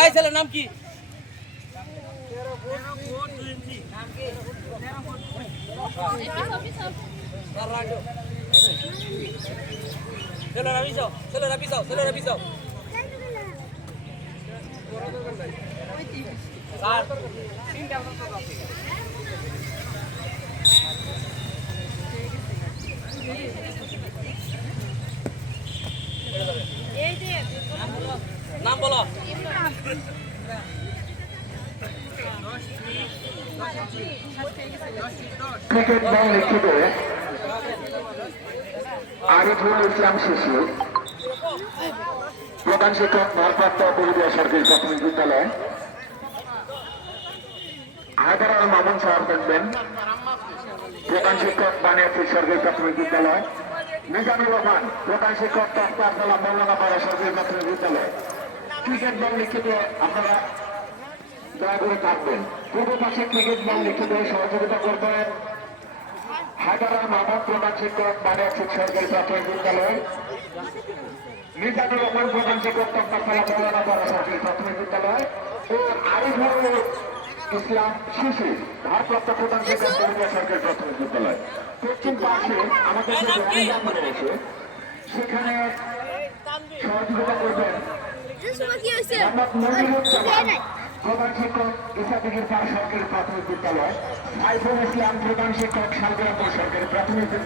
এই ছেলের নাম কি? ছেলেরা পিছাও। নাম বলো। ক্রিকেট দল লিখিত আরিফুল ইসলাম শিশু, প্রধান শিক্ষক ভারপ্রাপ্ত পরিবেশ সরকারি প্রাথমিক বিদ্যালয়। হায়দার মামুন সাহেব থাকবেন, প্রধান শিক্ষক বানিয়াপুর সরকারি প্রাথমিক বিদ্যালয়। মিজানুর রহমান, প্রধান শিক্ষক তফতারতলা মৌলানা পাড়া সরকারি প্রাথমিক বিদ্যালয়। ক্রিকেট দল লিখিত আপনারা দয়া করে থাকবেন। পূর্ব পাশে ক্রিকেট দল লিখিত সহযোগিতা করবেন হায়দার মামুন, প্রধান শিক্ষক বানিয়াপুর সরকারি প্রাথমিক বিদ্যালয়। মিজানুর রহমান, প্রধান শিক্ষক তফতারতলা মৌলানা পাড়া সরকারি প্রাথমিক বিদ্যালয় ও আরিফুল ইসলাম শিশু, ভারপ্রাপ্ত প্রধান শিক্ষক পরিবেশ সরকারি প্রাথমিক বিদ্যালয়। পশ্চিম পাশে আমাদের রয়েছে, সেখানে সহযোগিতা করবেন প্রধান শিক্ষক ইসাদিগির পাড় সরকারি প্রাথমিক বিদ্যালয়, সাইফুল ইসলাম, প্রধান শিক্ষক শালগ্রাম সরকারি প্রাথমিক বিদ্যালয়।